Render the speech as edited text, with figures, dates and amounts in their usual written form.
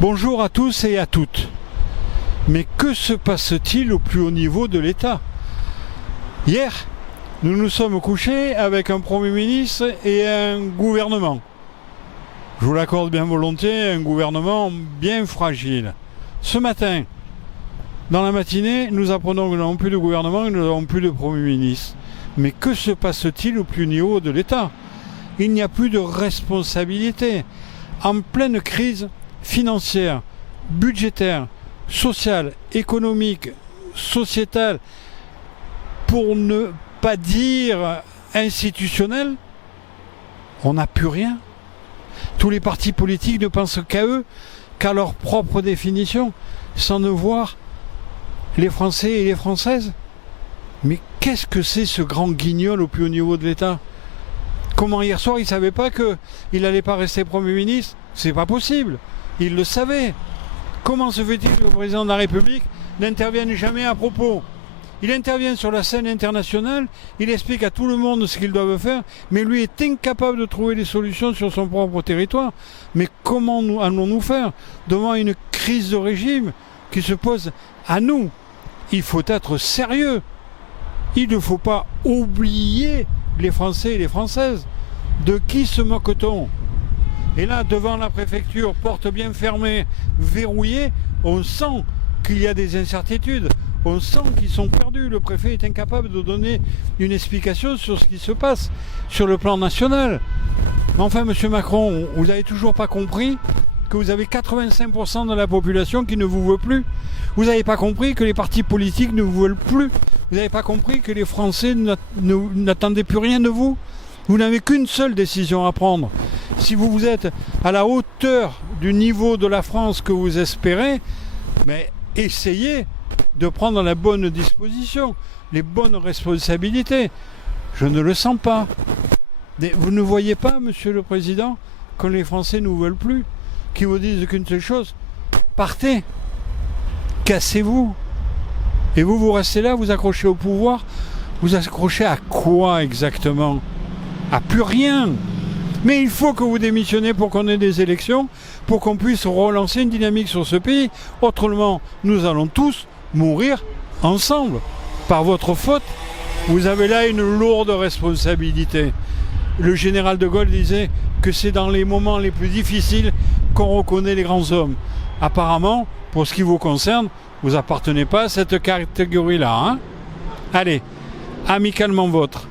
Bonjour à tous et à toutes. Mais que se passe-t-il au plus haut niveau de l'État? Hier, nous nous sommes couchés avec un Premier ministre et un gouvernement. Je vous l'accorde bien volontiers, un gouvernement bien fragile. Ce matin, dans la matinée, nous apprenons que nous n'avons plus de gouvernement et nous n'avons plus de Premier ministre. Mais que se passe-t-il au plus haut niveau de l'État? Il n'y a plus de responsabilité. En pleine crise financière, budgétaire, sociale, économique, sociétale, pour ne pas dire institutionnelle, on n'a plus rien. Tous les partis politiques ne pensent qu'à eux, qu'à leur propre définition, sans ne voir les Français et les Françaises. Mais qu'est-ce que c'est ce grand guignol au plus haut niveau de l'État? Comment hier soir il ne savait pas qu'il n'allait pas rester Premier ministre? C'est pas possible. Il le savait. Comment se fait-il que le président de la République n'intervienne jamais à propos? Il intervient sur la scène internationale, il explique à tout le monde ce qu'ils doivent faire, mais lui est incapable de trouver des solutions sur son propre territoire. Mais comment allons-nous faire devant une crise de régime qui se pose à nous? Il faut être sérieux. Il ne faut pas oublier les Français et les Françaises. De qui se moque-t-on? Et là, devant la préfecture, porte bien fermée, verrouillée, on sent qu'il y a des incertitudes. On sent qu'ils sont perdus. Le préfet est incapable de donner une explication sur ce qui se passe sur le plan national. Mais enfin, M. Macron, vous n'avez toujours pas compris que vous avez 85% de la population qui ne vous veut plus. Vous n'avez pas compris que les partis politiques ne vous veulent plus. Vous n'avez pas compris que les Français n'attendaient plus rien de vous. Vous n'avez qu'une seule décision à prendre. Si vous êtes à la hauteur du niveau de la France que vous espérez, mais essayez de prendre la bonne disposition, les bonnes responsabilités. Je ne le sens pas. Vous ne voyez pas, Monsieur le Président, que les Français ne vous veulent plus, qui vous disent qu'une seule chose: partez, cassez-vous. Et vous restez là, vous accrochez au pouvoir. Vous accrochez à quoi exactement? À plus rien. Mais il faut que vous démissionnez pour qu'on ait des élections, pour qu'on puisse relancer une dynamique sur ce pays. Autrement, nous allons tous mourir ensemble. Par votre faute, vous avez là une lourde responsabilité. Le général de Gaulle disait que c'est dans les moments les plus difficiles qu'on reconnaît les grands hommes. Apparemment, pour ce qui vous concerne, vous n'appartenez pas à cette catégorie-là. Allez, amicalement vôtre.